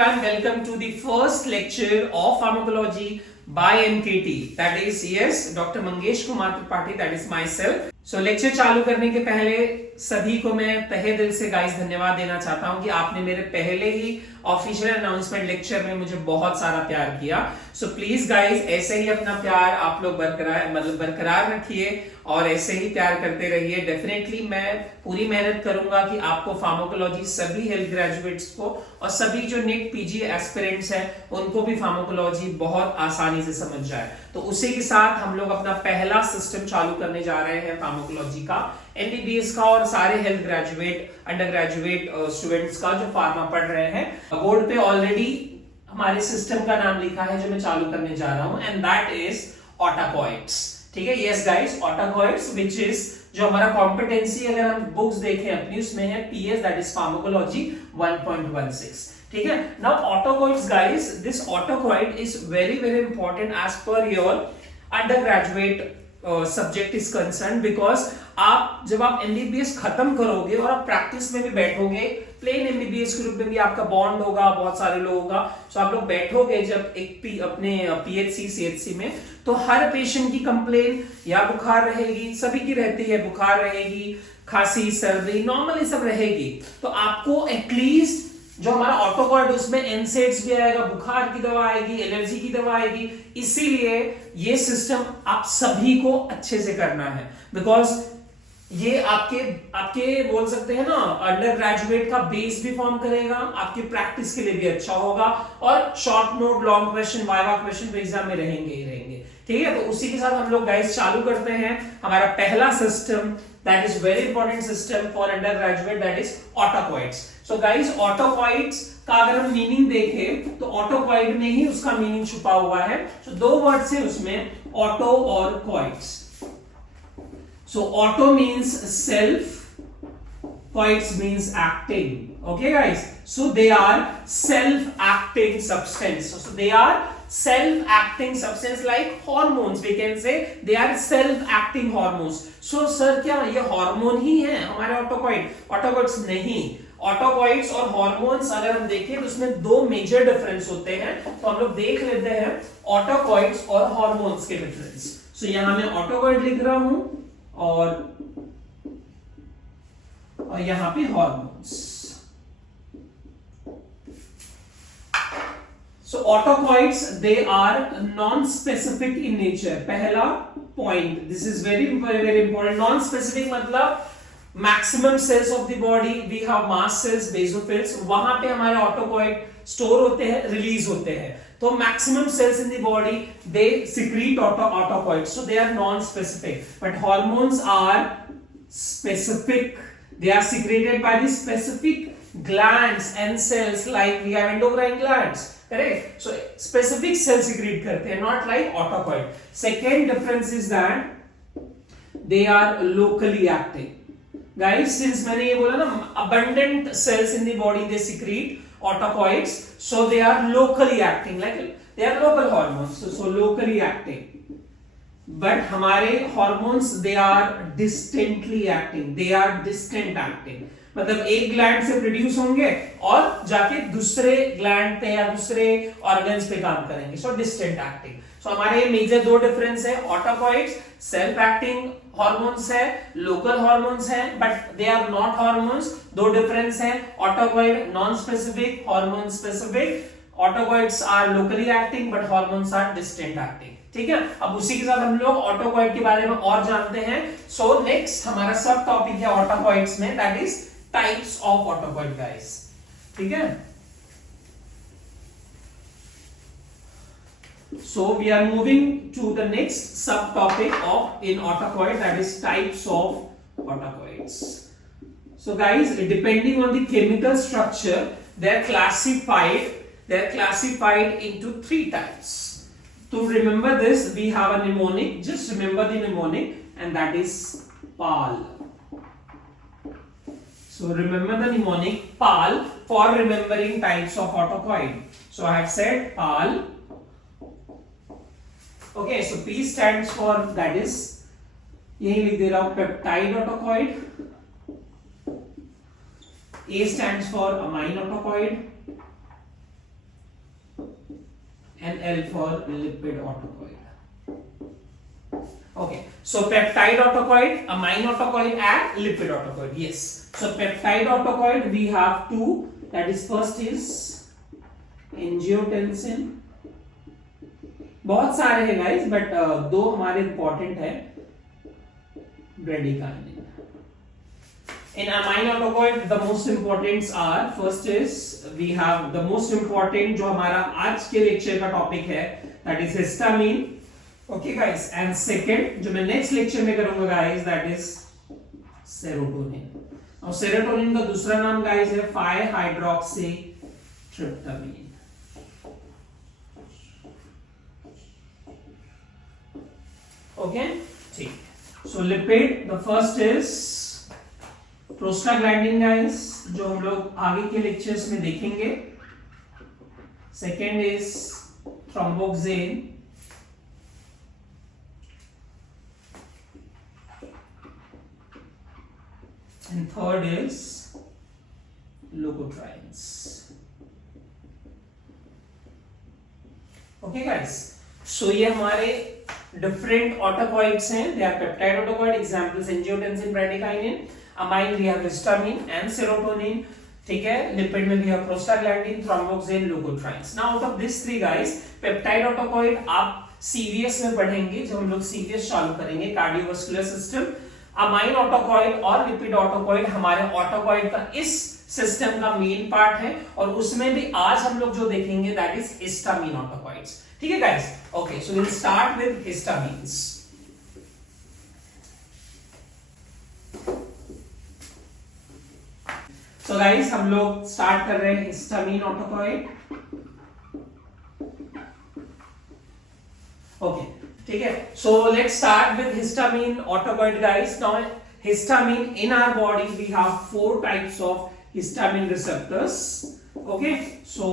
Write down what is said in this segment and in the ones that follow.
everyone, welcome to the first lecture of pharmacology by MKT. That is, yes, Dr. Mangesh Kumar Tripathi, that is myself. So lecture चालू करने के पहले सभी को मैं तहे दिल से गाइस धन्यवाद देना चाहता हूं कि आपने मेरे पहले ही ऑफिशियल अनाउंसमेंट लेक्चर में मुझे बहुत सारा प्यार किया. सो प्लीज गाइस ऐसे ही अपना प्यार आप लोग बरकरार रखिए और ऐसे ही प्यार करते रहिए. डेफिनेटली मैं पूरी मेहनत करूंगा कि आपको फार्माकोलॉजी सभी हेल्थ ग्रेजुएट्स को और सभी जो नीट पीजी एस्पिरेंट्स हैं उनको भी फार्माकोलॉजी बहुत आसानी से समझ जाए. तो उसी के साथ हम लोग अपना पहला सिस्टम चालू करने जा रहे हैं फार्माकोलॉजी का, एमबीबीएस का और सारे health graduate under graduate students का जो फार्मा पढ़ रहे हैं. बोर्ड पे ऑलरेडी हमारे सिस्टम का नाम लिखा है जो मैं चालू करने जा रहा हूं, एंड दैट इज ऑटोकॉइड्स. ठीक है, यस गाइस, ऑटोकॉइड्स व्हिच इज जो हमारा कॉम्पिटेंसी अगर हम बुक्स देखें अपनी उसमें है पीएस, दैट इज फार्माकोलॉजी 1.16. ठीक है. Now autacoids guys, this autacoid is very very important as per your undergraduate subject is concern, because जब आप एमबीबीएस खत्म करोगे और आप प्रैक्टिस में भी बैठोगे, प्लेन एमबीबीएस ग्रुप में भी आपका बॉन्ड होगा बहुत सारे लोगों का. सो आप लोग बैठोगे जब अपने पीएचसी सीएचसी में, तो हर पेशेंट की कंप्लेन या बुखार रहेगी, सभी की रहती है, बुखार रहेगी, खांसी सर्दी नॉर्मल सब रहेगी. तो आपको एटलीस्ट जो हमारा ऑटोकॉइड उसमें एनसेड्स भी आएगा, बुखार की दवा आएगी, एलर्जी की दवा आएगी. इसीलिए ये सिस्टम आप सभी को अच्छे से करना है, बिकॉज ये आपके बोल सकते हैं ना अंडर ग्रेजुएट का बेस भी फॉर्म करेगा, आपकी प्रैक्टिस के लिए भी अच्छा होगा, और short note long question viva question exam में रहेंगे ही रहेंगे. ठीक है, तो उसी के साथ हम लोग गाइस चालू करते हैं हमारा पहला system, that is very important system for under graduate, that is ऑटोकॉइड्स. So guys, ऑटोकॉइड्स का अगर हम मीनिंग देखें तो ऑटोकॉइड में ही उसका मीनिंग छुपा हुआ है. सो दो वर्ड्स है उसमें, ऑटो और कॉइड्स. So auto means self, coids means acting. Okay guys, so they are self-acting substance. So they are self-acting substance like hormones. We can say they are self-acting hormones. So sir, क्या ये hormone ही है हमारे ऑटोकॉइड? ऑटोकॉइड्स नहीं. ऑटोकॉइड्स और hormones अगर हम देखें तो उसमें दो मेजर डिफरेंस होते हैं. तो हम लोग देख लेते हैं ऑटोकॉइड्स और हार्मोन्स के डिफरेंस. सो यहां मैं ऑटोकॉइड लिख रहा हूं और यहां पे hormones. So autacoids they are non specific in nature. पहला point, this is very very very important. Non specific मतलब maximum cells of the body we have mast cells, basophils, वहां पे हमारे ऑटोकॉइड स्टोर होते हैं, रिलीज होते हैं. तो maximum cells in the body they secrete autocoids, so they are non-specific. But hormones are specific. They are secreted by the specific glands and cells, like we have endocrine glands. Correct? So specific cells secrete करते हैं, not like autocoid. Second difference is that they are locally acting. Guys, since मैंने ये बोला ना abundant cells in the body they secrete autocoids, so they are locally acting, like they are local hormones, so locally acting. But हमारे hormones they are distantly acting, they are distant acting. मतलब एक gland से produce होंगे और जाके दूसरे gland पे या दूसरे ऑर्गन्स पे काम करेंगे. सो डिस्टेंट एक्टिंग. सो हमारे मेजर दो डिफरेंस है. ऑटोकॉइड्स सेल्फ एक्टिंग हार्मोन्स है, लोकल हार्मोन्स है, but they are not hormones. दो डिफरेंस है. Autacoid non specific, hormone specific. Autacoids are locally acting but hormones are distant acting. ठीक है, अब उसी के साथ हम लोग ऑटोकॉइड के बारे में और जानते हैं. सो नेक्स्ट हमारा सब टॉपिक है ऑटोकॉइड्स में, that is types of autacoid guys. ठीक है, so we are moving to the next subtopic of in autocoid, that is types of autocoids. So guys, depending on the chemical structure they are classified into three types. To remember this, we have a mnemonic. Just remember the mnemonic, and that is PAL. So remember the mnemonic PAL for remembering types of autocoid. So I have said PAL. Okay, so P stands for, that is, यही लिख दे रहा हूं, peptide ऑटोकॉइड. A stands for amine autocoid. and L for lipid autocoid. Okay, so peptide autocoid, amine autocoid, and lipid autocoid. Yes, so peptide autocoid we have two. That is, first is angiotensin. बहुत सारे हैं guys, but दो हमारे important है, bradykinin. In amine autocoid, the most importants are, first is we have the most important जो हमारा आज के lecture का topic है, that is histamine. Okay guys, and second जो मैं next lecture में करूंगा guys, that is serotonin. और serotonin का दूसरा नाम guys है 5-hydroxytryptamine. Okay, ठीक. So lipid, the first is prostaglandin guys, जो हम लोग आगे के lectures में देखेंगे. Second is thromboxane. And third is leukotrienes. Okay guys, so ये हमारे different autocoids हैं. They are peptide autocoid, examples angiotensin, bradykinin. Amine we have histamine and serotonin. ठीक है. Lipid में we have prostaglandin, thromboxane, leukotrienes. Now out of these three guys, peptide autocoid आप CVS में पढ़ेंगे जब हम लोग CVS चालू करेंगे, कार्डियोवास्कुलर सिस्टम. अमाइन ऑटोकॉइड और लिपिड ऑटोकॉइड हमारे ऑटोकॉइड का इस सिस्टम का मेन पार्ट है, और उसमें भी आज हम लोग जो देखेंगे दैट इज हिस्टामिन ऑटोकॉइड्स. ठीक है guys. Okay, so we will start with histamines. So guys हम लोग स्टार्ट कर रहे हैं हिस्टामिन ऑटोकॉइड. ओके, ठीक है. So let's start with histamine autocoid guys. Now histamine, in our body we have 4 types of histamine receptors. Okay, so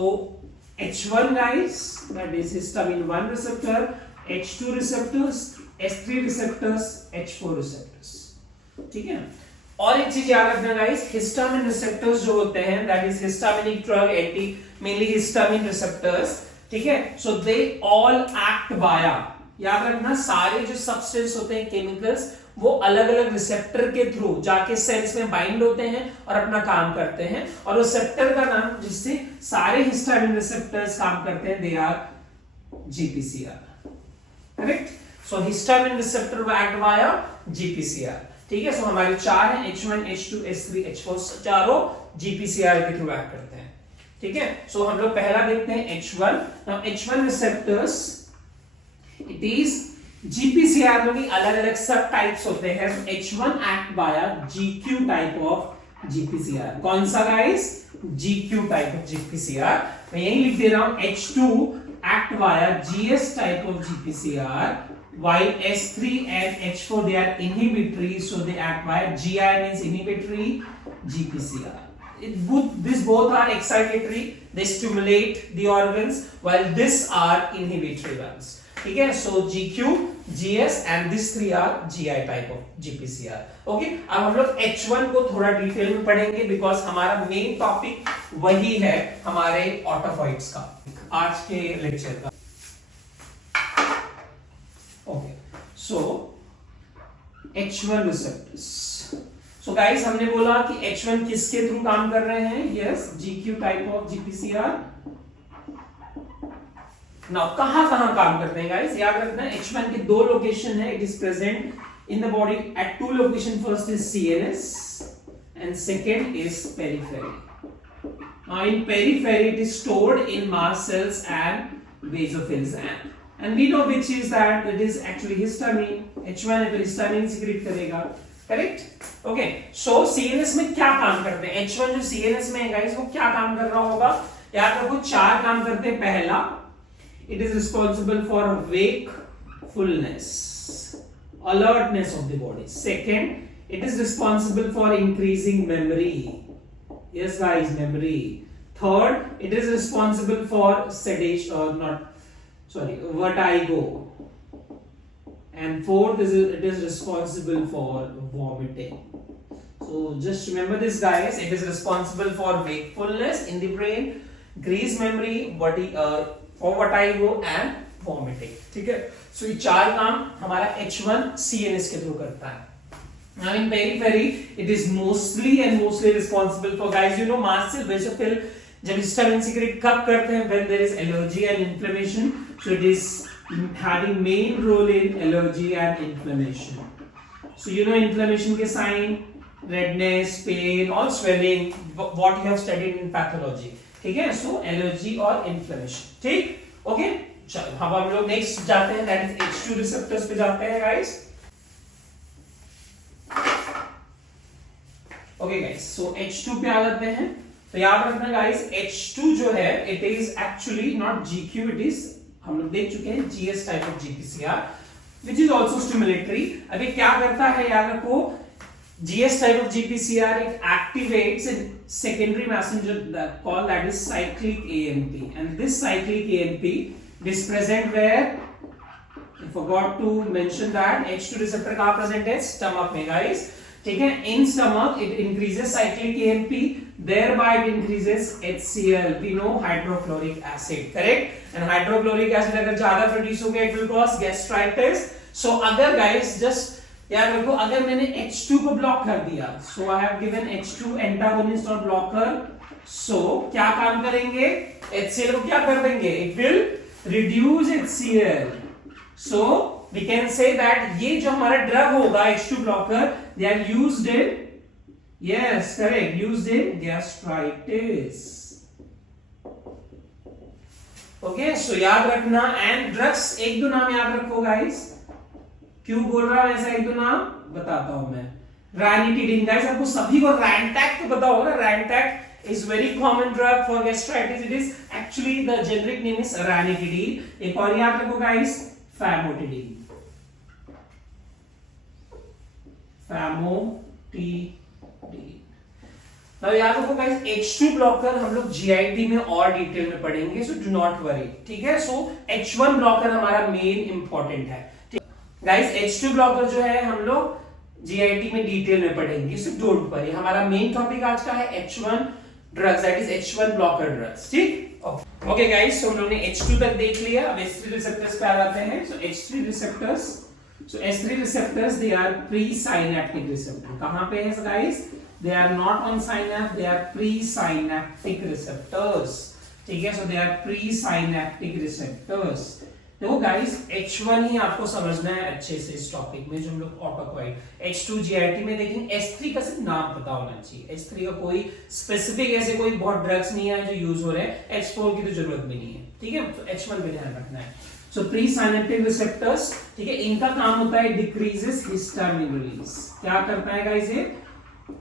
H1 guys, that is histamine 1 receptor, H2 receptors, H3 receptors, H4 receptors. ठीक है. और एक चीज याद रखना guys, histamine receptors जो होते हैं that is histaminic drug anti mainly histamine receptors. ठीक है. सो दे ऑल एक्ट बाया, याद रखना सारे जो सब्सटेंस होते हैं केमिकल्स वो अलग अलग रिसेप्टर के थ्रू जाके सेल्स में बाइंड होते हैं और अपना काम करते हैं, और रिसेप्टर का नाम जिससे सारे हिस्टामिन रिसेप्टर्स काम करते हैं they are GPCR. Correct. So histamine receptor वो एक्ट वाया जीपीसीआर. ठीक है. सो हमारे चार हैं H1, H2, H3, H4, चारों जीपीसीआर के थ्रू एक्ट करते हैं. ठीक है. सो हम लोग पहला देखते हैं H1. Now H1 receptors, it is GPCR में भी अलग अलग सब टाइप्स होते हैं. H1 act via GQ type of GPCR. कौन सा guys? GQ type of GPCR. मैं यही लिख दे रहा हूं. H2 act via GS type of GPCR, while S3 and H4 they are inhibitory, so they act via GI means inhibitory GPCR. These both are excitatory, they stimulate the organs, while these are inhibitory ones. ठीक है. सो GQ, GS and these three are GI type of GPCR. Okay, अब हम लोग H1 को थोड़ा detail में पढ़ेंगे because हमारा मेन टॉपिक वही है हमारे ऑटोकॉइड्स का आज के लेक्चर का. ओके, सो H1 रिसेप्टर्स. सो गाइस हमने बोला कि H1 किसके थ्रू काम कर रहे हैं? Yes, GQ type of GPCR. Now कहां काम करते हैं गाइस? याद रखना H1 के दो लोकेशन है. It is present in the body at two location. First is CNS and second is periphery. Now in periphery it is stored in mast cells and basophils, and we know which is that. It is actually histamine. H1 है तो histamine secrete करेगा. Correct. Okay, so CNS में क्या काम करते हैं? H1 जो CNS में है गाइस वो क्या काम कर रहा होगा? याद रखो चार काम करते हैं. पहला, it is responsible for wakefulness, alertness of the body. Second, it is responsible for increasing memory. Yes guys, memory. Third, it is responsible for vertigo. And fourth, it is responsible for vomiting. So just remember this guys, it is responsible for wakefulness in the brain, increased memory, और vertigo and vomiting. ठीक है, सो ये 4 काम हमारा H1CNS के through करता है। Now in periphery, it is mostly responsible for, guys, you know, mast cell basophil जब हिस्टामिन सीक्रेट कब करते हैं, when there is allergy and inflammation, so it is having main role in allergy and inflammation. So you know inflammation के sign, redness, pain or swelling, what you have studied in pathology. ठीक है, so allergy और inflammation. ठीक, okay, चलो अब हम लोग next जाते हैं, that is H2 receptors पे जाते हैं guys. Okay guys, so H2 पे आ जाते हैं। तो याद रखना गाइस, H2 जो है it is actually not GQ, it is, हम लोग देख चुके हैं, GS type of GPCR which is also stimulatory. अभी क्या करता है याद रखो, GS type of GPCR it activates a secondary messenger that called that is cyclic AMP, and this cyclic AMP is present where, I forgot to mention that H2 receptor कहाँ present है, stomach में guys। ठीक है, in stomach it increases cyclic AMP, thereby it increases HCl, we know hydrochloric acid, correct, and hydrochloric acid अगर ज्यादा produce हो गया it will cause gastritis। so अगर guys just याद रखो, अगर मैंने H2 को ब्लॉक कर दिया, so I have given H2 antagonist और blocker, so क्या काम करेंगे, HCl को क्या कर देंगे, it will reduce HCl, so we can say that ये जो हमारा ड्रग होगा H2 blocker, they are used in, yes correct, used in gastritis। okay, so याद रखना, and drugs एक दो नाम याद रखो guys। क्यों बोल रहा हूं ऐसा एक दो नाम बताता हूं मैं। ranitidine guys, आपको सभी को Rantac तो पता होगा ना, Rantac is very common drug for gastritis, it is actually the generic name is ranitidine। एक और याद रखो guys, famotidine, famotidine। अब याद रखो गाइस, H2 ब्लॉकर हम लोग GIT में और डिटेल में पढ़ेंगे, सो डू नॉट वरी। ठीक है, सो H1 ब्लॉकर हमारा मेन इंपॉर्टेंट है। ठीक गाइस, H2 ब्लॉकर जो है हम लोग GIT में डिटेल में पढ़ेंगे, सो डोंट वरी। हमारा मेन टॉपिक आज का है H1 drugs, that is H1 blocker drugs. ठीक, ओके गाइस, सो हम लोगों ने H2 तक देख लिया, अब H3 रिसेप्टर्स पे आ जाते हैं। सो H3 receptors, so H3 receptors they are presynaptic receptor। कहां पे है guys, they are not on synapse, they are presynaptic receptors। ठीक है, so they are presynaptic receptors। देखो guys, H1 ही आपको समझना है अच्छे से इस टॉपिक में जो हम लोग ऑटोक्वाइड, H2 GIT में देखेंगे। H3 का सिर्फ नाम पता होना चाहिए, H3 का कोई स्पेसिफिक ऐसे कोई बहुत ड्रग्स नहीं है जो यूज हो रहे हैं, H4 की तो जरूरत भी नहीं है। ठीक है, तो H1 पे ध्यान रखना है। So presynaptic receptors, ठीक है, इनका काम होता है डिक्रीजेस हिस्टामिन रिलीज। क्या करता है गाइस,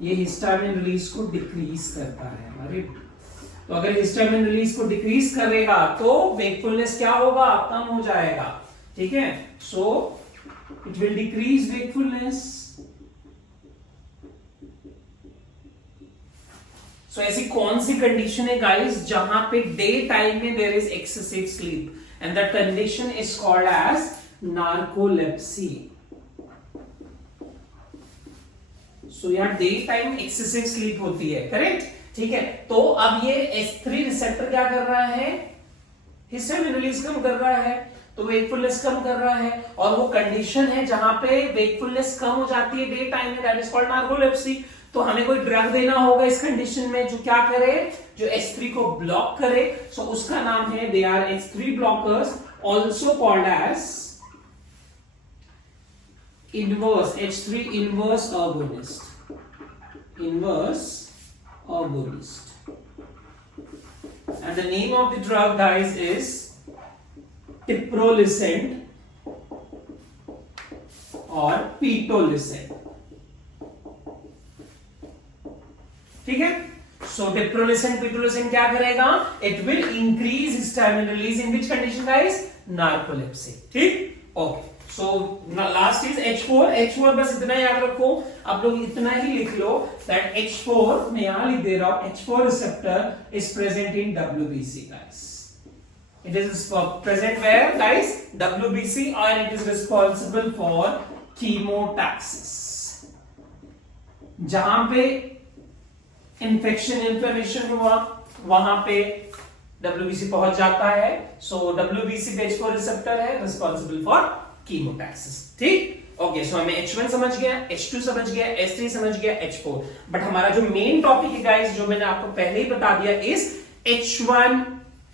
ये हिस्टामिन रिलीज को डिक्रीज करता है। अरे तो अगर हिस्टामिन रिलीज को डिक्रीज करेगा तो वेकफुलनेस क्या होगा, कम हो जाएगा। ठीक है, so it will decrease wakefulness. So ऐसी कौन सी कंडीशन है गाइस जहां पे डे टाइम में there is excessive sleep, and that condition is called as narcolepsy। so यार डे टाइम एक्सेसिव स्लीप होती है, करेक्ट। ठीक है, तो अब ये H3 रिसेप्टर क्या कर रहा है, हिस्टामिन रिलीज कम कर रहा है, तो वेकफुलनेस कम कर रहा है, और वो कंडीशन है जहां पे वेकफुलनेस कम हो जाती है डे टाइम में, दैट इज कॉल्ड नार्कोलेप्सी। तो हमें कोई ड्रग देना होगा इस कंडीशन में जो क्या करे, जो H3 को ब्लॉक करे। सो उसका नाम है, they are H3 blockers, also called as inverse H3 inverse agonist, and the name of the drug guys is Piprolizumab or Pitolisant। ठीक है, so Piprolizumab Pitolisant क्या करेगा, it will increase histamine release in which condition guys, narcolepsy। ठीक, okay, so last is H4 बस इतना याद रखो, आप लोग इतना ही लिख लो दैट H4 मैं यहां लिख दे रहा हूं, H4 receptor is present in WBC guys। It is present where guys, WBC, and it is responsible for chemotaxis। जहां पे इंफेक्शन इन्फ्लेमेशन हुआ वहां पे WBC पहुंच जाता है। सो WBC बेच फॉर रिसेप्टर है, रिस्पॉन्सिबल फॉर कीमोटैक्सिस। ठीक, ओके। सो हमें H1 समझ गया, H2 समझ गया, H3 समझ गया, H4। बट हमारा जो मेन टॉपिक है गाइस, जो मैंने आपको पहले ही बता दिया, इज H1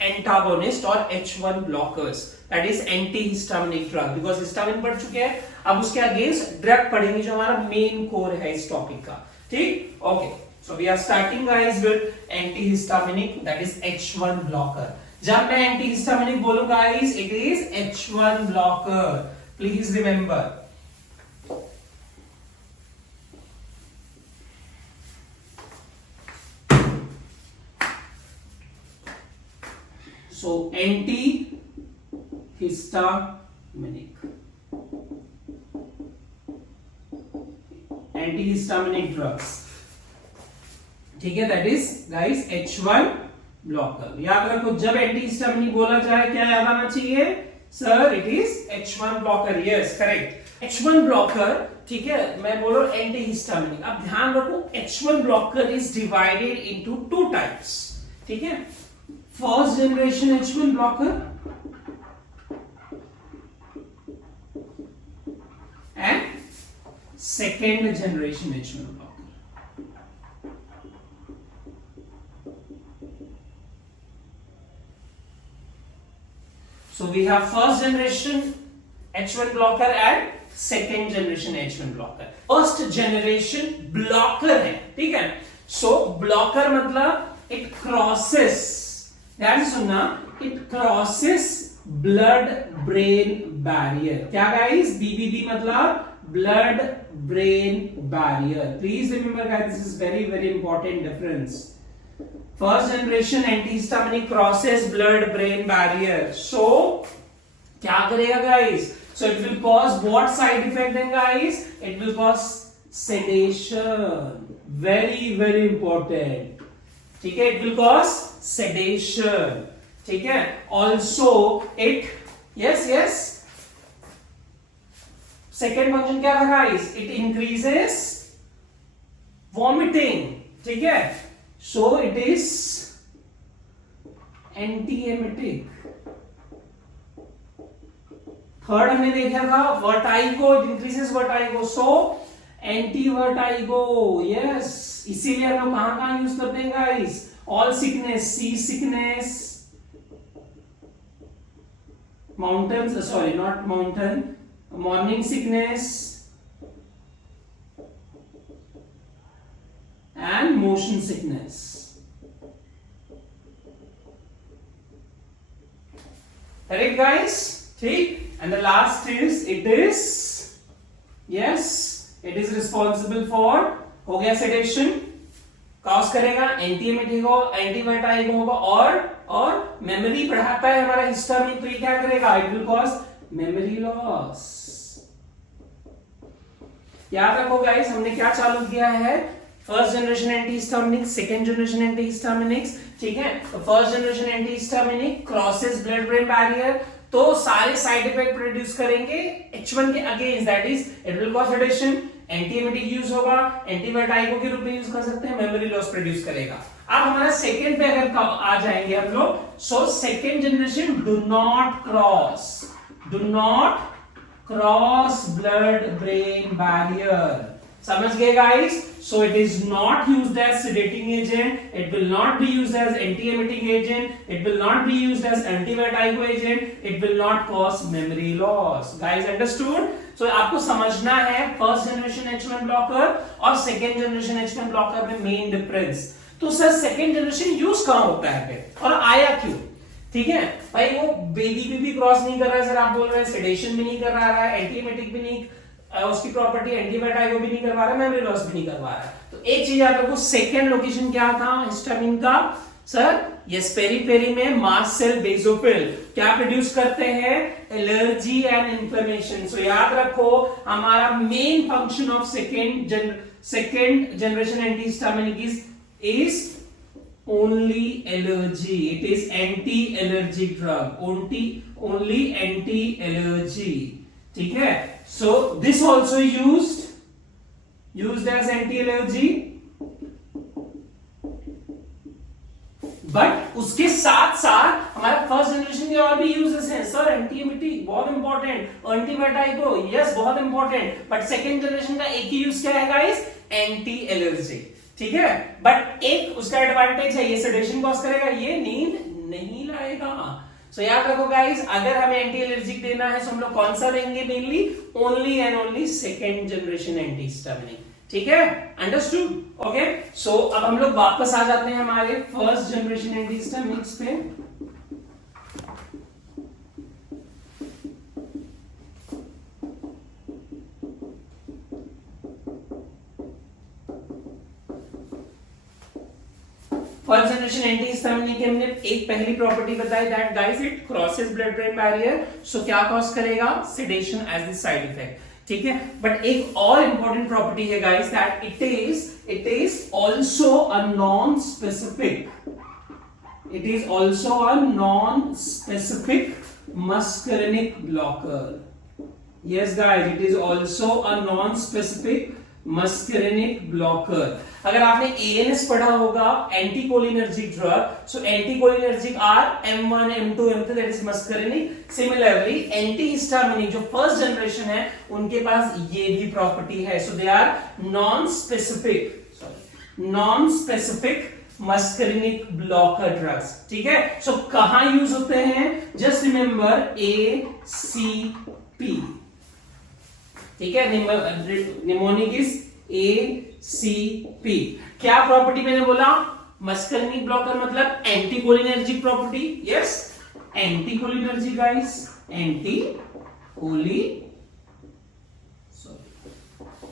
एंटागोनिस्ट और H1 blockers, that is antihistaminic drug. Because histamine पढ़ चुके हैं, अब उसके अगेंस्ट ड्रग पढ़ेंगे जो हमारा मेन कोर है इस टॉपिक का। ठीक, okay. So we are starting guys with antihistaminic, that is H1 blocker. जब मैं एंटीहिस्टामिनिक बोलूं guys, it is H1 blocker, please remember. So antihistaminic drugs, ठीक है, that is guys H1 blocker. याद रखो, जब एंटीहिस्टामिनिक बोला जाए क्या याद आना चाहिए sir? It is H1 blocker. Yes, correct, H1 blocker. ठीक है, मैं बोल रहा हूं एंटीहिस्टामिनिक। अब ध्यान रखो, H1 blocker is divided into two types. ठीक है, first generation H1 blocker and second generation H1 blocker. So we have first generation H1 blocker and second generation H1 blocker. First generation blocker है, ठीक है। So blocker मतलब it crosses, ध्यान सुनना, it crosses blood brain barrier. क्या guys? BBB मतलब blood brain barrier. Please remember guys, this is very very important difference. First generation antihistaminic crosses blood brain barrier. So क्या करेगा guys? So it will cause what side effect then guys? It will cause sedation, very very important. ठीक है, it will cause sedation. ठीक है, also it, yes, second function क्या था guys? It increases vomiting. ठीक है, so it is antiemetic. Third हमने देखा था vertigo, it increases vertigo, so anti vertigo. Yes, इसीलिए हम लोग कहां यूज करते हैं guys? All sickness, sea sickness, mountain, sorry not mountain, morning sickness and motion sickness. Correct guys? ठीक, and the last is it is, yes, it is responsible for, हो गया sedation, cause करेगा, एंटीएमेटिक हो, एंटीवर्टाइगो होगा, और मेमोरी बढ़ाता है हमारा हिस्टामिन, तो ये क्या करेगा? It will cause memory loss. याद रखो गाइस, हमने क्या चालू किया है? First generation antihistaminic, second generation antihistaminics. ठीक है, तो first generation antihistaminic crosses blood brain barrier, तो सारे साइड इफेक्ट प्रोड्यूस करेंगे H1 के against, that is it will cause sedation, antiemetic use होगा, एंटीवर्टाइगो के रूप में यूज कर सकते हैं, मेमोरी लॉस प्रोड्यूस करेगा। अब हमारा सेकंड पे अगर आ जाएंगे हम लोग, so second generation do not cross blood brain barrier. समझ गए guys? So it is not used as sedating agent, it will not be used as antiemetic agent, it will not be used as antivertigo agent, it will not cause memory loss. Guys understood? So आपको समझना है first generation H1 blocker और second generation H1 blocker में main difference. तो sir second generation use कहां होता है फिर, और आया क्यों? ठीक है भाई, वो BBB क्रॉस नहीं कर रहा है सर, आप बोल रहे हैं सेडेशन भी नहीं कर रहा है, एंटीएमेटिक भी नहीं, उसकी प्रॉपर्टी एंटीवर्टाइगो भी नहीं करवा रहा है, मेमोरी लॉस भी नहीं करवा रहा है। तो एक चीज याद रखो, सेकेंड लोकेशन क्या था हिस्टामिन का सर? यस, पेरी में मास्ट सेल बेसोफिल क्या प्रोड्यूस करते हैं? Allergy and inflammation. सो याद रखो, हमारा main function of second generation antihistaminic is only allergy. It is anti-allergic drug, only anti-allergy. ठीक है, so this also used as anti-allergy, but उसके साथ साथ हमारा फर्स्ट जनरेशन के और भी यूजेस हैं सर। एंटी एमिटिक बहुत इंपॉर्टेंट, एंटीबायोटाइको यस बहुत इंपॉर्टेंट, बट सेकेंड जनरेशन का एक ही यूज क्या है गाइस, एंटी एलर्जिक, ठीक है। बट एक उसका एडवांटेज है, ये सेडेशन कॉज करेगा, ये नींद नहीं लाएगा। सो याद रखो गाइस, अगर हमें एंटी एलर्जिक देना है तो हम लोग कौन सा देंगे, mainly only and only second generation anti histaminic, ठीक है, अंडरस्टूड, ओके। सो अब हम लोग वापस आ जाते हैं हमारे फर्स्ट जनरेशन एंटी हिस्टामिनिक्स पे। फर्स्ट जनरेशन एंटीहिस्टामिनिक की हमने एक पहली प्रॉपर्टी बताई, that guys it crosses blood brain barrier, so क्या कॉज करेगा, sedation as the side effect, ठीक है। बट एक और इंपॉर्टेंट प्रॉपर्टी है guys, that it is also a non specific, it is also a non specific muscarinic blocker. Yes guys, it is also a non-specific muscarinic blocker. अगर आपने ANS पढ़ा होगा, anticholinergic drug, so anticholinergic are M1, M2, M3, that is muscarinic. Similarly antihistaminic जो first generation है उनके पास ये भी प्रॉपर्टी है, so they are non specific muscarinic blocker drugs, ठीक है। सो कहां यूज होते हैं, जस्ट रिमेंबर ACP, ठीक है, निमोनिक इज ACP। क्या प्रॉपर्टी मैंने बोला, मस्करिनिक ब्लॉकर मतलब anticholinergic property, yes anticholinergic guys,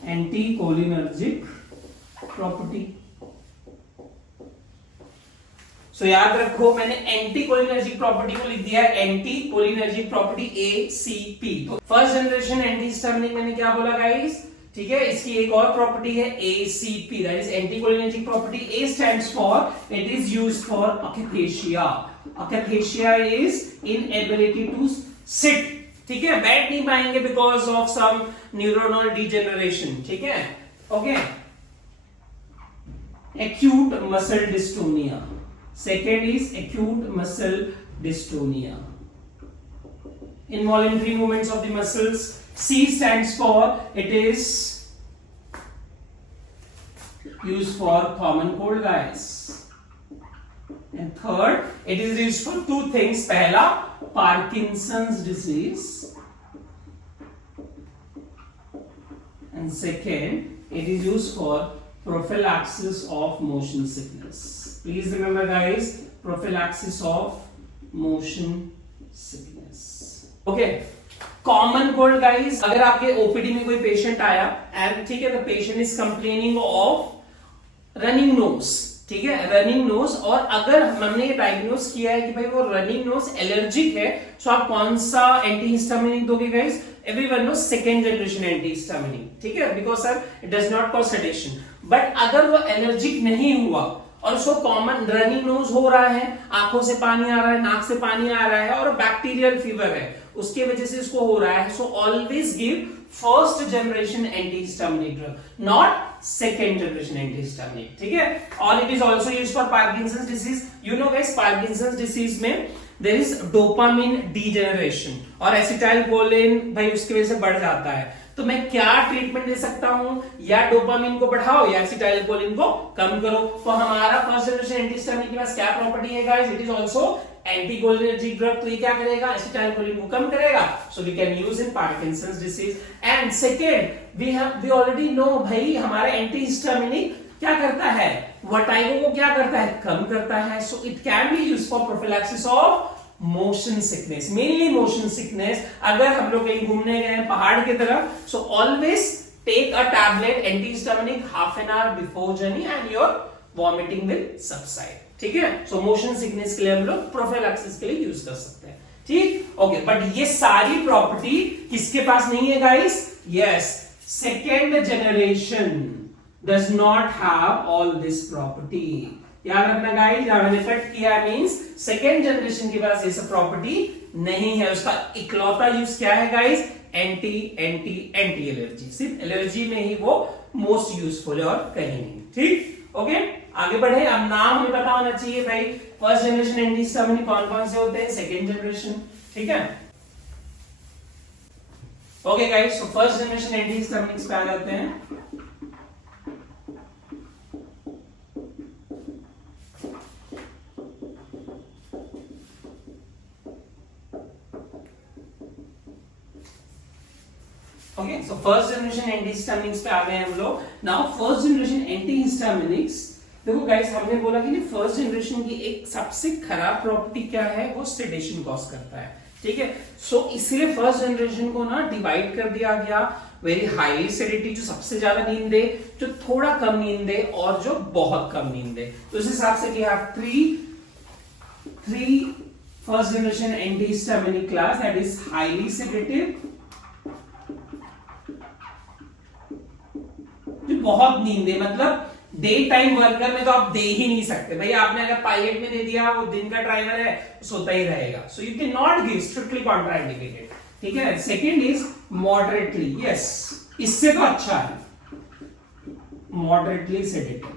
anticholinergic property. So याद रखो, मैंने एंटीकोलिनर्जिक प्रॉपर्टी को लिख दिया है, एंटीकोलिनर्जिक प्रॉपर्टी ACP। तो फर्स्ट जनरेशन एंटीहिस्टामिनिक मैंने क्या बोला गाइस, ठीक है, इसकी एक और प्रॉपर्टी है ACP, that is anticholinergic property. A stands for, it is used for akathisia. Akathisia is inability to sit, ठीक है, बैठ नहीं पाएंगे because of some neuronal degeneration, ठीक है, okay. Acute muscle dystonia, second is acute muscle dystonia, involuntary movements of the muscles. C stands for, it is used for common cold guys. And third, it is used for two things. पहला Parkinson's disease, and second, it is used for prophylaxis of motion sickness. Please remember guys, prophylaxis of motion sickness. Okay, common cold guys, अगर आपके OPD में कोई patient आया and ठीक है, the patient is complaining of running nose, ठीक है, running nose, और अगर हमने ये डायग्नोस किया है कि भाई वो रनिंग नोज एलर्जिक है, तो आप कौन सा एंटीहिस्टामिनिक दोगे guys, everyone knows second generation antihistaminic, ठीक है, because sir it does not cause sedation. But अगर वो एलर्जिक नहीं हुआ और उसको कॉमन रनिंग नोज हो रहा है, आंखों से पानी आ रहा है, नाक से पानी आ रहा है, और बैक्टीरियल फीवर है, उसके वजह से इसको हो रहा है, so always give first generation antihistaminic drug, not second generation antihistaminic, ठीक है। और it is also used for Parkinson's disease. You know guys, Parkinson's disease में देयर इज डोपामिन डीजेनरेशन, और एसिटाइलकोलिन भाई उसकी वजह से बढ़ जाता है। तो मैं क्या ट्रीटमेंट दे सकता हूं, या डोपामिन को बढ़ाओ या एसिटाइलकोलिन को कम करो। तो हमारा फर्स्ट जनरेशन एंटीहिस्टामिनिक के पास क्या प्रॉपर्टी है guys, it is also anticholinergic drug, तो ये क्या करेगा, एसिटाइलकोलिन को कम करेगा, so we can use in Parkinson's disease. And second, we already know भाई हमारा एंटीहिस्टामिनिक क्या करता है, वर्टाइगो को क्या करता है, कम करता है, so it can be used for prophylaxis of motion sickness, mainly motion sickness. अगर हम लोग कहीं घूमने गए पहाड़ की तरफ, so always take a tablet antihistaminic half an hour before journey and your vomiting will subside, ठीक है। सो मोशन सिकनेस के लिए हम लोग प्रोफिलैक्सिस के लिए यूज कर सकते हैं, ठीक, ओके। बट ये सारी प्रॉपर्टी किसके पास नहीं है guys, yes, second generation does not have all this property. याद रखना गाइस, जहां मैंने कट किया मींस सेकेंड जनरेशन के पास ये सब प्रॉपर्टी नहीं है। उसका इकलौता यूज क्या है गाइस, एंटी एलर्जी, सिर्फ एलर्जी में ही वो मोस्ट यूजफुल है और कहीं नहीं, ठीक, ओके। आगे बढ़े, अब नाम हमें पता होना चाहिए भाई, फर्स्ट जनरेशन एंटीहिस्टामिनिक कौन कौन से होते हैं, सेकेंड जनरेशन, ठीक है। Okay guys, so first generation antihistaminics पे आ जाते हैं। Okay, so first generation antihistaminics पे आ गए हम लोग। नाउ फर्स्ट जनरेशन एंटीहिस्टामिनिक्स, देखो गाइस हमने बोला कि फर्स्ट जनरेशन की एक सबसे खराब प्रॉपर्टी क्या है, वो सेडेशन कॉज करता है, ठीक है। सो इसलिए फर्स्ट जनरेशन को ना डिवाइड कर दिया गया, वेरी हाईली सेडेटिव जो सबसे ज्यादा नींद दे, जो थोड़ा कम नींद दे और जो बहुत कम नींद दे। तो उस हिसाब से we have three first generation antihistaminic class, that is highly sedative, जो बहुत नींद दे, मतलब डे टाइम वर्कर में तो आप दे ही नहीं सकते भाई। आपने अगर पायलट में दे दिया, वो दिन का ड्राइवर है, सोता ही रहेगा। So you can not give, strictly contraindicated, ठीक है। सेकंड इज मॉडरेटली, यस, इससे तो अच्छा है, moderately sedative.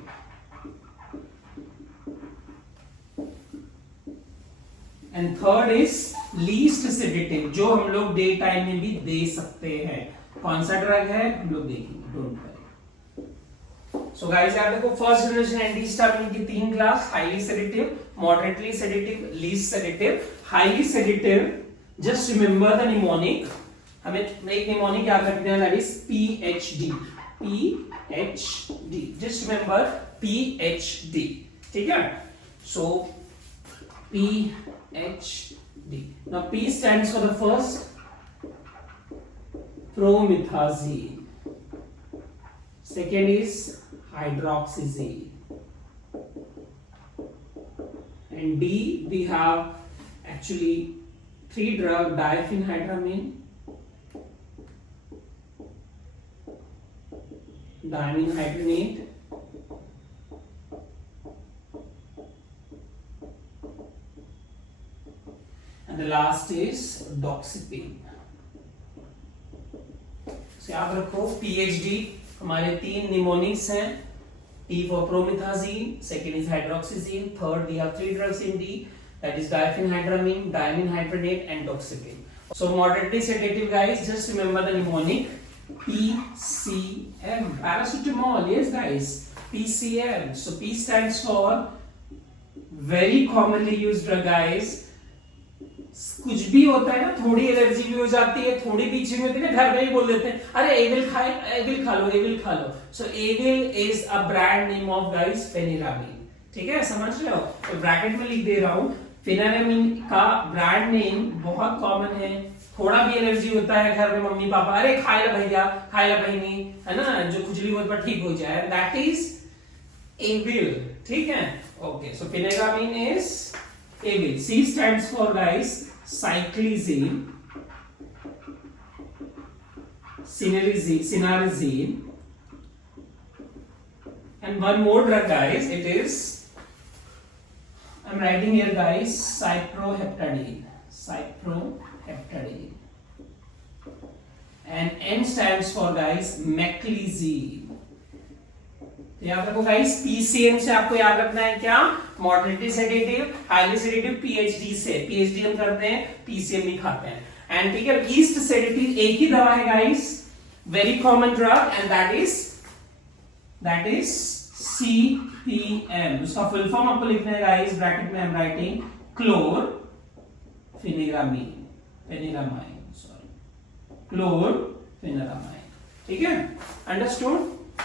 And third is least sedative, जो हम लोग डे टाइम में भी दे सकते हैं। कौन सा ड्रग है हम लोग देखेंगे, डोंट वरी। सो गाइस यार देखो, फर्स्ट जनरेशन एंटीहिस्टामिनिक की तीन class, highly sedative, moderately sedative, least sedative. Highly sedative, just remember the mnemonic, हमें एक निमोनिक याद रखना है, that is PhD, PhD, just remember PhD, ठीक है। So PhD, now P stands for the first, promethazine, second is hydroxyzine, and D we have actually three drug, diphenhydramine, diamine hydronate, and the last is doxepin. याद रखो, PhD हमारे तीन mnemonics हैं, T for promethazine, second is hydroxyzine, third we have three drugs in D, that is diphenhydramine, diamine hydronate and doxepin. So moderately sedative guys, just remember the mnemonic PCM, paracetamol, yes guys, PCM. So P stands for very commonly used drug guys. कुछ भी होता है ना, थोड़ी allergy भी हो जाती है, थोड़ी भी इचिंग होती है ना, घर में ही बोल देते हैं अरे एविल खाए, एविल खा लो, एविल खा लो। So Avil is a brand name of guys pheniramine, ठीक है, समझ रहे हो। तो ब्रैकेट में लिख दे रहा हूं, फेनिरामिन का ब्रांड नेम बहुत कॉमन है। थोड़ा भी एलर्जी होता है घर में, मम्मी पापा अरे खाए ला भैया, खाए ला बहनी, है ना, जो खुजली बहुत पर ठीक हो जाए, दैट इज एविल, ठीक है। Okay, so pheniramine is Avil. C stands for guys cyclizine, cinnarizine, and one more drug guys, it is, I'm writing here guys, cyproheptadine, and N stands for guys meclizine। याद रखो guys, PCM से आपको याद रखना है क्या, moderately sedative, highly sedative, PhD से, PhD हम करते हैं, पीसीएम भी खाते हैं, एंड ठीक है। लीस्ट सेडेटिव एक ही दवा है guys, very common drug, and that is CPM. उसका फुल फॉर्म आपको लिखना है गाइस, ब्रैकेट में आई एम राइटिंग क्लोरफेनिरामाइन, ठीक है, अंडरस्टूड,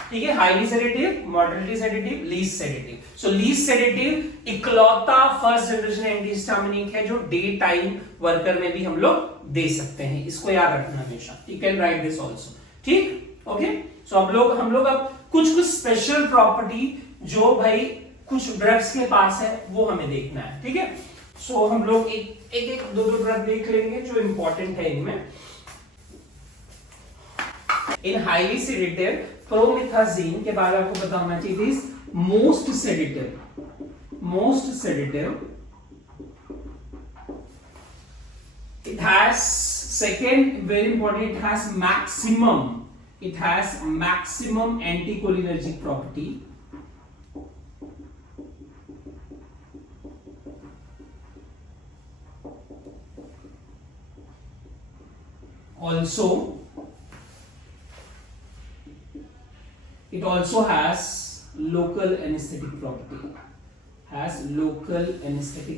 ठीक है। Highly sedative, moderately sedative, least sedative. So least sedative इकलौता फर्स्ट जनरेशन एंटीहिस्टामिनिक है जो डे टाइम वर्कर में भी हम लोग दे सकते हैं, इसको याद रखना हमेशा, you can write this also, ठीक, ओके। सो हम लोग अब कुछ स्पेशल प्रॉपर्टी जो भाई कुछ ड्रग्स के पास है वो हमें देखना है, ठीक है। सो हम लोग एक दो ड्रग देख लेंगे जो इंपॉर्टेंट है इनमें। इन हाईली सेडेटिव प्रोमेथाजीन के बारे में आपको पता होना चाहिए, it is most sedative, it has, second very important, it has maximum anticholinergic property, also has local anesthetic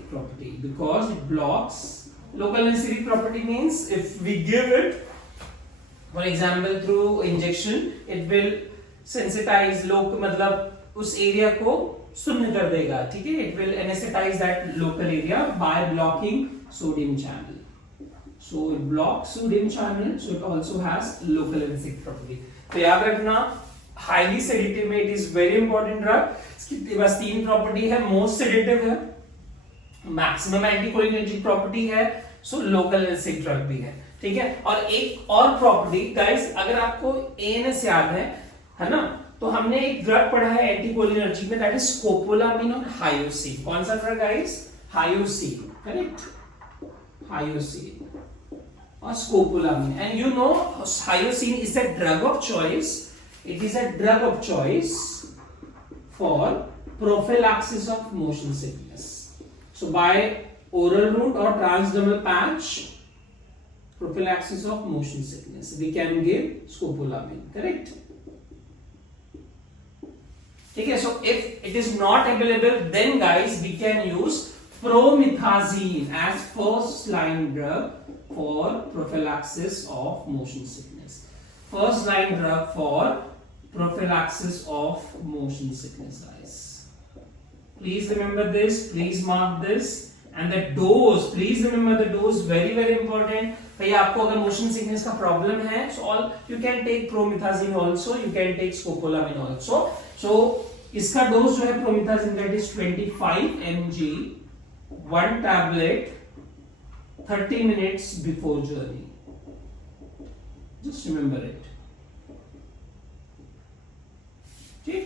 property, because it blocks. Local anesthetic property means if we give it, for example through injection, it will sensitize मतलब उस area को सुन्न कर देगा, ठीक है. It will anesthetize that local area by blocking sodium channel. So it blocks sodium channel, so it also has local anesthetic property. तो याद रखना, highly sedative में it is very important drug. इसके पास 3 प्रॉपर्टी है. most sedative है, maximum anticholinergic property है, so local anaesthetic drug भी है, ठीक है. और एक और प्रॉपर्टी गाइस, अगर आपको एएनएस याद है ना, तो हमने एक ड्रग पढ़ा है एंटीकोलिनर्जिक में, दैट इज स्कोपोलामिन और हायोसिन. कौन सा drug guys? Hyoscine, correct. Hyoscine और scopolamine. And you know hyoscine is the drug of choice. It is a drug of choice for prophylaxis of motion sickness. So by oral route or transdermal patch, prophylaxis of motion sickness, we can give scopolamine, correct? Okay, so if it is not available, then guys we can use promethazine as first line drug for prophylaxis of motion sickness. First line drug for prophylaxis of motion sickness, guys. Please remember this, please mark this. And the dose, please remember the dose, very very important. भैया आपको अगर motion sickness का problem है, so all you can take promethazine also, you can take scopolamine also. So इसका dose जो है promethazine, that is 25 mg, 1 tablet 30 minutes before journey. Just remember it. ठीक?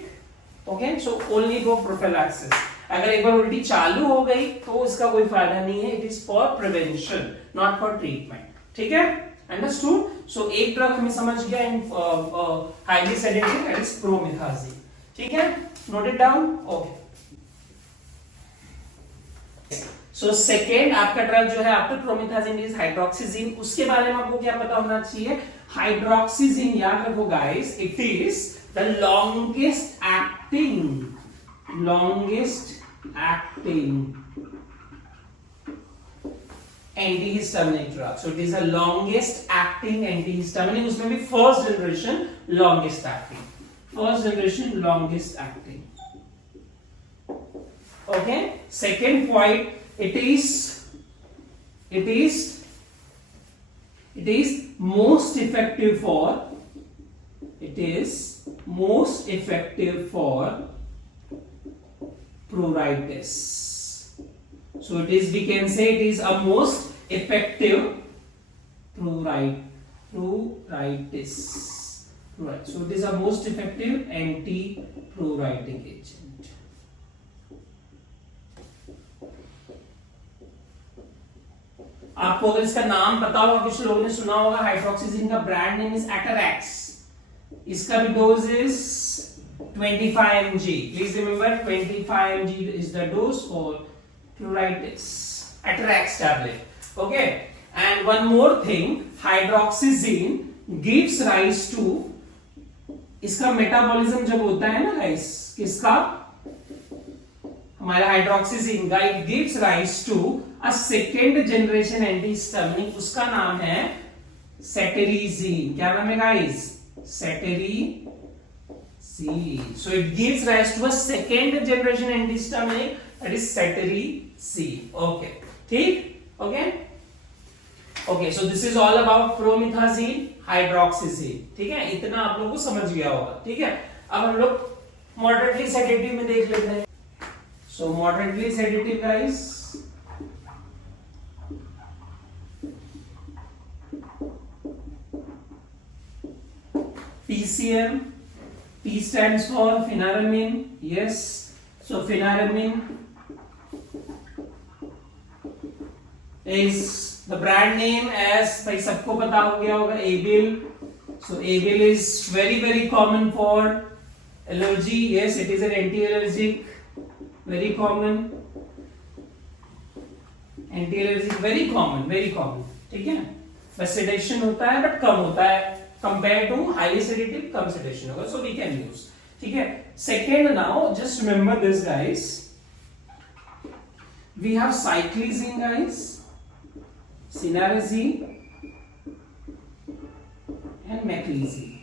Okay, so only for prophylaxis. अगर एक बार उल्टी चालू हो गई तो इसका कोई फायदा नहीं है. It is for prevention, not for treatment, ठीक है. अंडरस्टूड. सो एक ड्रग हमें समझ गया इन highly sedative, that is promethazine, ठीक है. Note it down. Okay. So second आपका ड्रग जो है आफ्टर प्रोमेथाजिन इज हाइड्रोक्सीजिन. उसके बारे में आपको क्या पता होना चाहिए? हाइड्रोक्सीजिन, याद रखो guys, it is the longest acting antihistaminic drug. So it is the longest acting antihistaminic. उसमें भी first generation longest acting. Okay. Second point, it is most effective for pruritus. So it is, we can say it is a most effective pruritus. So it is a most effective anti-pruritic agent. आपको अगर इसका नाम पता होगा, कुछ लोगों ने सुना होगा, हाइड्रोक्सीजिन का ब्रांड नेम इज एटरैक्स. इसका भी dose is 25 mg. Please remember 25 mg is the dose for pruritus. Atarax tablet. Okay. And one more thing, hydroxyzine gives rise to, इसका मेटाबॉलिज्म जब होता है ना गाइस, किसका? हमारा हाइड्रोक्सीजिन का, it gives rise to a second generation antihistaminic. उसका नाम है cetirizine. क्या नाम है guys? Cetirizine. So it gives rise to a second generation antihistaminic, that is cetirizine. Okay, ठीक? Okay. Okay, so this is all about promethazine, hydroxyzine. ठीक है, इतना आप लोगों को समझ गया होगा. ठीक है, अब हम लोग moderately sedative में देख लेते हैं. So moderately sedative guys, PCM. P stands for phenyramine. Yes. So phenyramine is the brand name, as भाई सबको पता हो गया होगा, Abil. So Abil is very very common for allergy. Yes, it is an anti-allergic. Very common. Anti-allergic very common. ठीक है. बस sedation होता है बट कम होता है कंपेयर टू हाईली सेडेटिव, कम सेडेशन होगा, सो वी कैन यूज। ठीक है, second now just remember this guys, we have cyclizine guys, cinnarizine and maclizine.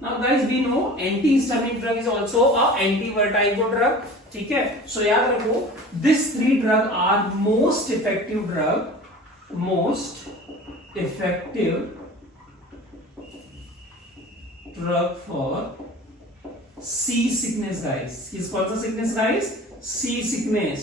Now guys we know antihistaminic drug is also a anti-vertigo drug. ठीक है, so याद रखो this three drug are most effective drug for sea sickness guys. किस कौन सा sickness guys? sea sickness।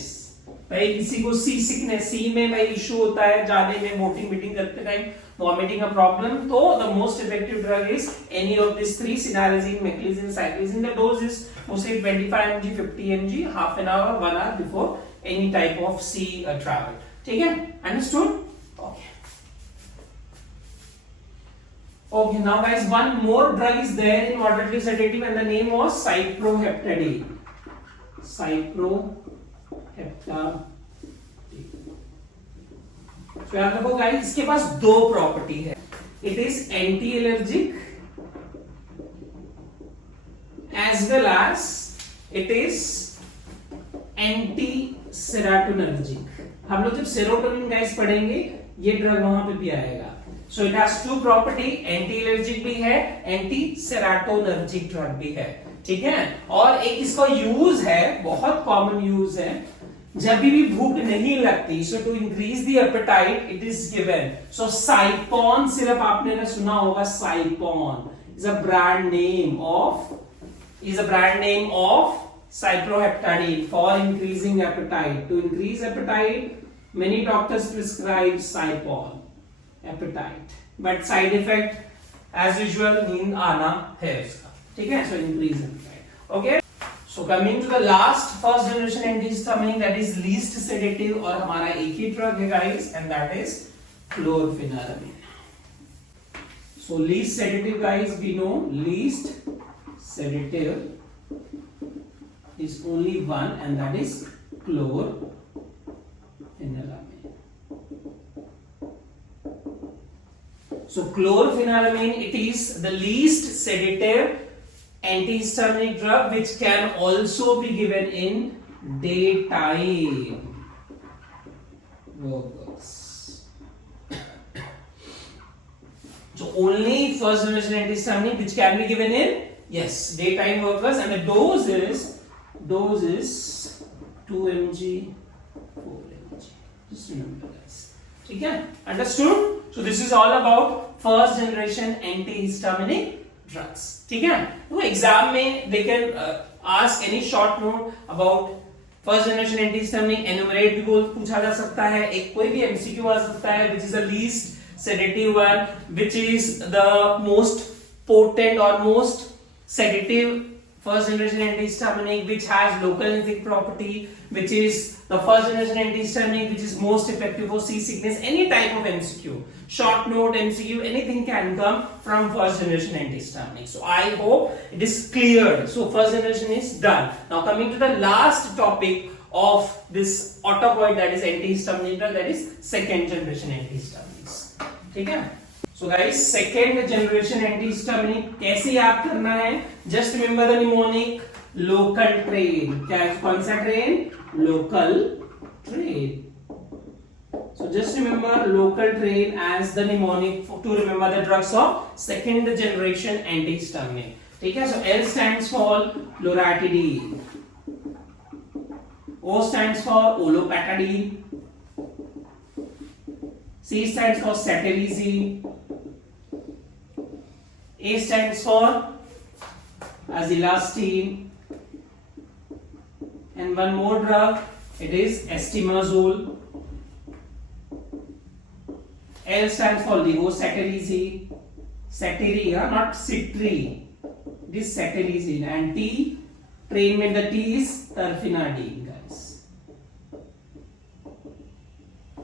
भाई किसी को सी सिकनेस, सी में भाई इशू होता है जाने में, बोटिंग मीटिंग करते टाइम वॉमिटिंग का प्रॉब्लम, तो the most effective drug is any of this three, cinnarizine, meclizine, cyclizine. The dose is mostly 25 mg, 50 mg, half an hour, 1 hour before any type of sea travel. ठीक है, understood? Okay okay, now guys one more drug is there in moderately sedative and the name was cyproheptadine. तो याद रखो guys, इसके पास दो property है, it is anti allergic as well as it is anti serotonergic. हम लोग जब सेरोटोनिन गाइस पढ़ेंगे ये ड्रग वहां पे भी आएगा। So it has two property, anti allergic भी है, एंटी सेरोटोनर्जिक ड्रग भी है। ठीक है, और एक इसका यूज है, बहुत कॉमन यूज है, जब भी भूख नहीं लगती, so to increase the appetite it is given. So Cypon syrup आपने ना सुना होगा, Cypon is a brand name of cyproheptadine for increasing appetite. To increase appetite many doctors prescribe Cypon appetite, but side effect as usual नींद आना है उसका। ठीक है, so increase appetite. Okay, so coming to the last first generation antihistaminic that is least sedative, और हमारा एक ही drug है guys and that is chlorpheniramine. So least sedative guys, we know least sedative is only one and that is chlorpheniramine. So chlorpheniramine, it is the least sedative antihistaminic drug which can also be given in daytime workers. So only first generation antihistaminic which can be given in, yes, daytime workers, and the dose is 2 mg, 4 mg. Just remember guys. ठीक है, understood? So this is all about first generation antihistaminic drugs. ठीक है, तो exam में they can ask any short note about first generation antihistaminic, enumerate भी पूछा जा सकता है, एक कोई भी MCQ आ सकता है, which is the least sedative one, which is the most potent or most sedative first generation antihistaminic, which has local anesthetic property, which is the first generation antihistaminic which is most effective for seasickness. Any type of MCQ, short note MCQ, anything can come from first generation antihistaminic. So I hope it is cleared. So first generation is done. Now coming to the last topic of this autopoid, that is antihistaminic drug, that is second generation antihistaminics. ठीक है, so guys second generation antihistaminic कैसे याद करना है? Just remember the mnemonic local train. क्या है, कौन सा train? Local train. So just remember local train as the mnemonic to remember the drugs of second generation antihistaminic. ठीक है, so L stands for loratadine, O stands for olopatadine, C stands for cetirizine, A stands for azilastine, and one more drug, it is estimazole. L stands for levocetirizine, not citri, it is cetirizine, and T, train में the T is terfenadine guys.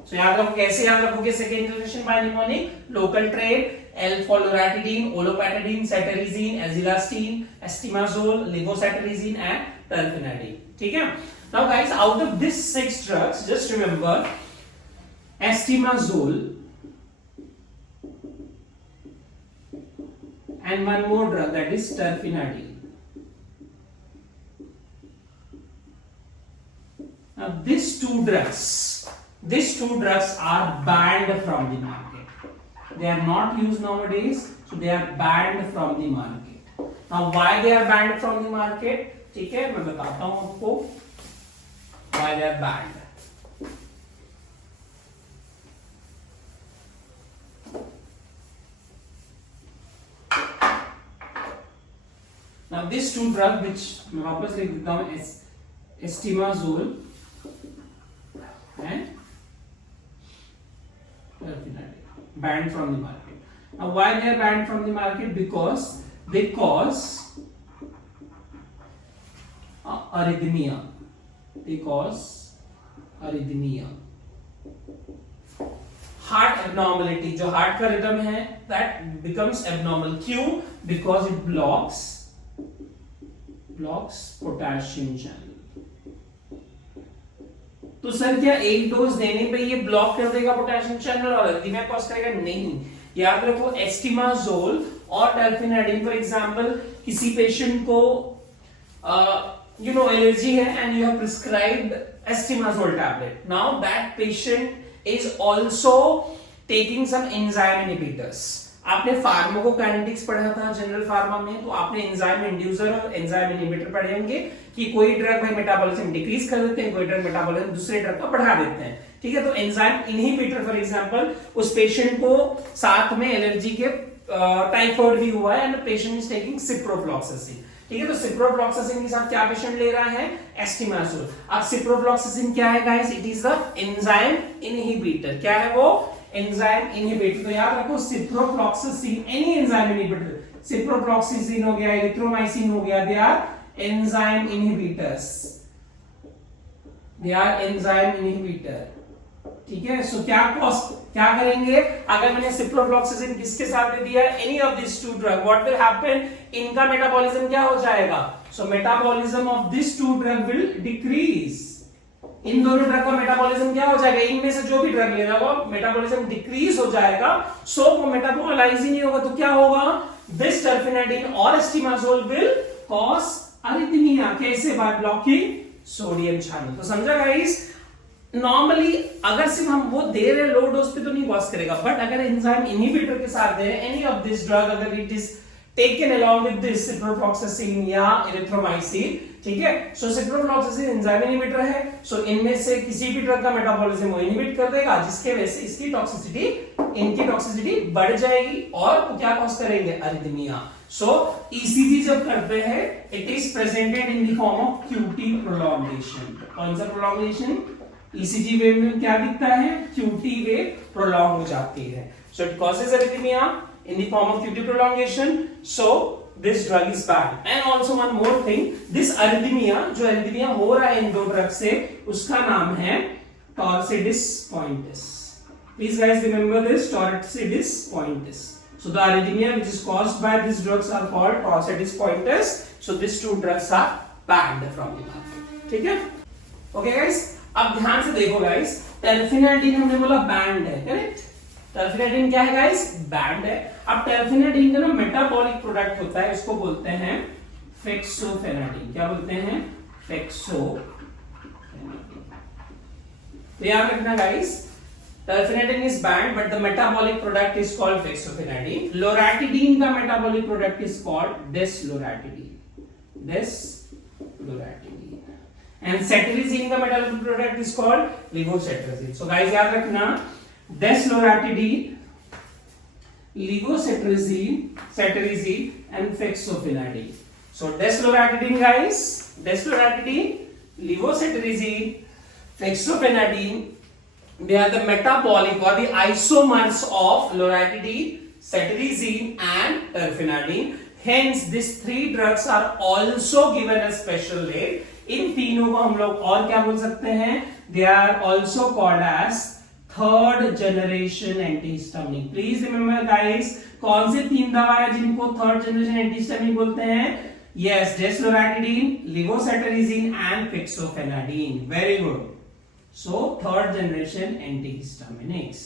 So याद रखो, कैसे याद रखोगे second generation by mnemonic? Local train, L for loratadine, olopatadine, cetirizine, azilastine, estimazole, levocetirizine and terfenadine. ठीक है? Now guys, out of these 6 drugs, just remember estimazole, and one more drug, that is terfenadine. Now these two drugs are banned from the market. They are not used nowadays, so they are banned from the market. Now why they are banned from the market? ठीक है, मैं बताता हूं आपको why they are banned. Now these two drugs, which मैं वापस लिख देता हूं, estimazole and terfenadine, banned from the market. Now why they are banned from the market? Because they cause arrhythmia. They cause arrhythmia. Heart abnormality, जो heart का rhythm है, that becomes abnormal. क्यों? Because it blocks potassium channel. तो sir क्या एक dose देने पे ये ब्लॉक कर देगा पोटेशियम चैनल और एरिथमिया कॉज करेगा? नहीं, याद रखो एस्टिमाजोल और टर्फेनाडिन, फॉर एग्जांपल किसी पेशेंट को एलर्जी है and you have prescribed astemizole tablet. Now that patient is also taking some enzyme inhibitors. आपने फार्माकोकाइनेटिक्स पढ़ा था जनरल फार्मा में, तो आपने एंजाइम इंड्यूसर और एंजाइम इनहिबिटर पढ़े होंगे कि कोई ड्रग भाई मेटाबॉलिज्म डिक्रीज कर देते हैं, कोई ड्रग मेटाबॉलिज्म दूसरे ड्रग का बढ़ा देते हैं. ठीक है, तो एंजाइम इनहिबिटर फॉर एग्जांपल उस पेशेंट को साथ में एलर्जी के टाइफाइड भी हुआ है and patient is taking ciprofloxacin. ठीक है, तो सिप्रोफ्लॉक्सासिन के साथ क्या पेशेंट ले रहा है? एस्टिमाजोल. अब सिप्रोफ्लॉक्सासिन क्या है guys? It is the enzyme inhibitor. क्या है वो? Enzyme inhibitor. तो याद रखो ciprofloxacin, any enzyme inhibitor, ciprofloxacin हो गया, एरिथ्रोमाइसिन हो गया, they are enzyme inhibitors. They are enzyme inhibitor. ठीक है, सो क्या करेंगे? अगर मैंने सिप्रोफ्लॉक्सासिन किसके साथ दे दिया? Any of this two drug, what will happen? इनका मेटाबॉलिज्म क्या हो जाएगा? So metabolism of this two drug will decrease. इन दोनों ड्रग का मेटाबॉलिज्म क्या हो जाएगा? इनमें से जो भी ड्रग ले रहा होगा मेटाबॉलिज्म डिक्रीज हो जाएगा, सो वो मेटाबॉलाइज ही नहीं होगा. तो क्या होगा? दिस टर्फेनाडिन और एस्टिमाजोल विल कॉज अरिथमिया. कैसे? By blocking sodium channel. तो समझा गाइस? नॉर्मली अगर सिर्फ हम वो दे रहे लो डोज पे तो नहीं कॉज करेगा, बट अगर एंजाइम इनहिबिटर के साथ दे रहे हैं एनी ऑफ दिस ड्रग, अगर it is taken along with this ciprofloxacin या erythromycin, ठीक है, सो सिप्रोफ्लॉक्सासिन एंजाइम इनहिबिटर है, सो इनमें से किसी भी ड्रग का मेटाबॉलिज्म वो इनहिबिट कर देगा, जिसके वजह से इनकी टॉक्सिसिटी बढ़ जाएगी और वो क्या कॉज करेंगे? अरिथमिया. सो ईसीजी जब करते हैं it is presented in the form of QT prolongation. कौन सा प्रोलॉन्गेशन? ईसीजी वेव में क्या दिखता है? क्यूटी वेव प्रोलॉन्ग हो जाती है. So it causes arrhythmia in the form of QT prolongation, so this drug is banned. And also one more thing, this arrhythmia, जो arrhythmia हो रहा है इन दो ड्रग से, उसका नाम है Torsades pointis. Please guys remember this, Torsades pointis. So the arrhythmia which is caused by these drugs are called Torsades pointis. So these two drugs are banned from the market. ठीक है? Okay guys, अब ध्यान से देखो guys, terfenadine हमने बोला banned है, correct? टर्फेनाडिन क्या है गाइस? बैंड है. अब टर्फेनाडिन का ना मेटाबॉलिक प्रोडक्ट होता है, इसको बोलते हैं फेक्सोफेनाडिन. क्या बोलते हैं? फेक्सोफेनाडिन. तो याद रखना guys, terfenadine is banned but the metabolic product is called fexofenadine. Loratadine का metabolic product is called desloratadine. And cetirizine का metabolic product is called levocetirizine. So guys याद रखना, desloratidine, levocetirizine, and fexofenadine. So desloratidine guys, levocetirizine, fexofenadine, they are the metabolic or the isomers of loratidine, cetirizine and terfenadine. Hence these three drugs are also given a special name. इन तीनों को हम लोग और क्या बोल सकते हैं? They are also called as third generation antihistaminic. Please remember guys, कौन से तीन दवाएं जिनको थर्ड जनरेशन एंटीहिस्टामिनिक बोलते हैं? Yes, desloratadine, levocetirizine and fexofenadine. Very good. So third generation antihistaminics.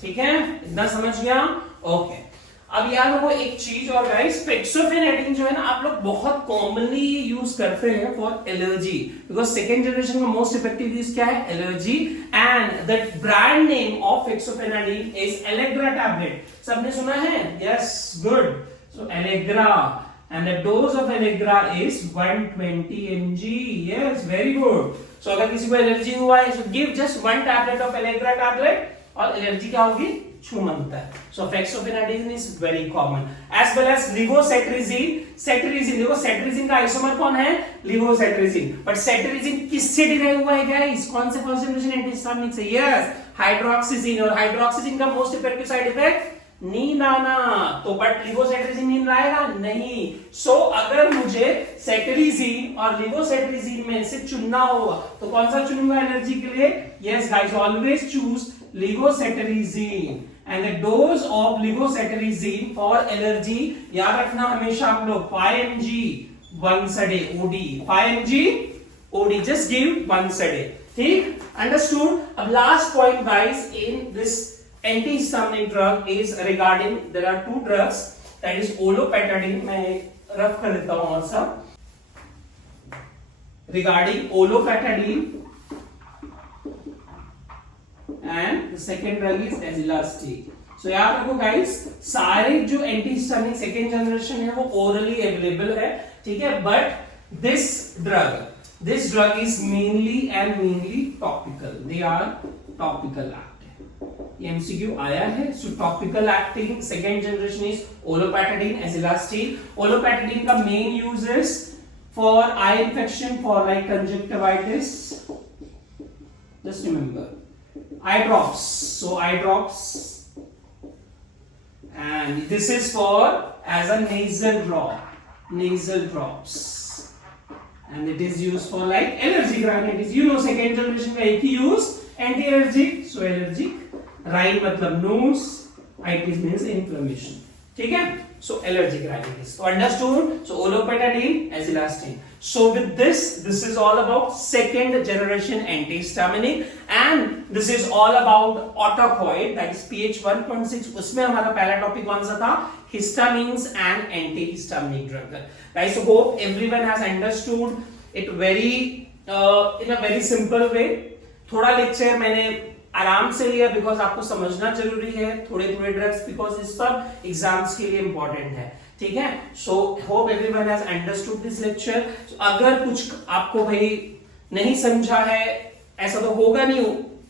ठीक है, इतना समझ गया? ओके। अब यार वो एक चीज और गाइस, फेक्सोफेनेडिन जो है ना, आप लोग बहुत कॉमनली यूज करते हैं for allergy, because second generation का मोस्ट इफेक्टिव यूज क्या है? Allergy. And the brand name of fexofenadine is Allegra tablet. सबने सुना है? Yes, good. So Allegra, and the dose of Allegra is 120 mg. Yes, very good. So अगर किसी को allergy हुआ है, so give just one tablet of Allegra tablet, और allergy क्या होगी? छूमंतर। So फेक्सोफेनाडिन is very common, as well as levocetirizine. Cetirizine, देखो cetirizine का आइसोमर कौन है? लिवोसेट्रिजिन। बट सेट्रिजिन किससे डिराइव हुआ है गाइस? कौन से फर्स्ट जनरेशन एंटीहिस्टामिनिक से? यस, हाइड्रोक्सिजिन। और हाइड्रोक्सिजिन का मोस्ट इफेक्टिव साइड इफेक्ट नींद आना। तो बट लिवोसेट्रिजिन नींद लाएगा नहीं। सो अगर मुझे सेट्रिजिन और लिवोसेट्रिजिन में से चुनना होगा तो कौन सा चुनूंगा एलर्जी के लिए? Yes guys, always choose levocetirizine. And the dose of levocetirizine for allergy याद रखना हमेशा हम लोग 5 mg once a day OD। 5 mg OD, just give once a day। ठीक, अंडरस्टूड? अब last point guys in this antihistaminic drug is regarding, there are two drugs, that is olopatadine। मैं rough कर देता हूं और सब regarding olopatadine, and the second drug is Azilastine। so याद रखो गाइस, सारे जो एंटीहिस्टामिनिक सेकेंड जनरेशन है वो ओरली अवेलेबल है, ठीक है? But this drug is mainly topical. They are topical active. MCQ आया है। So topical acting second generation is olopatadine, azelastine. Olopatadine का main use is for eye infection, for like conjunctivitis. Just remember eye drops, so eye drops, and this is for as a nasal drops, and it is used for like allergic rhinitis। you know second generation का एक ही use anti allergic, so allergic. Rhine मतलब nose, itis means inflammation, ठीक है? So allergic rhinitis. तो understood? So olopatadine, azelastine. So with this is all about second generation antihistaminic, and this is all about autacoid, that is PH 1.6। उसमें हमारा पहला topic कौन सा था? Histamines and antihistaminic drug. Guys, hope everyone has understood it very in a very simple way. थोड़ा lecture मैंने आराम से लिया बिकॉज आपको समझना जरूरी है थोड़े ड्रग्स, बिकॉज इस सब एग्जाम्स के लिए इंपॉर्टेंट है, ठीक है? So hope everyone has understood this lecture. अगर कुछ आपको भाई नहीं समझा है, ऐसा तो होगा नहीं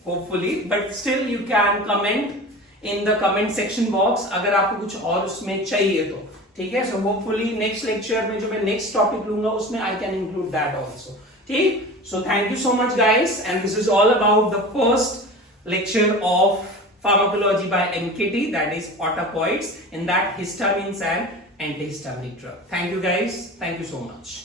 hopefully, but still you can comment in the comment section box अगर आपको कुछ और उसमें चाहिए तो, ठीक है? सो होपफुली नेक्स्ट लेक्चर में जो मैं नेक्स्ट टॉपिक लूंगा उसमें I can include that also, ठीक? So thank you so much guys, and this is all about the first lecture of pharmacology by MKT, that is autocoids, in that histamines and antihistaminic drug. Thank you guys, thank you so much.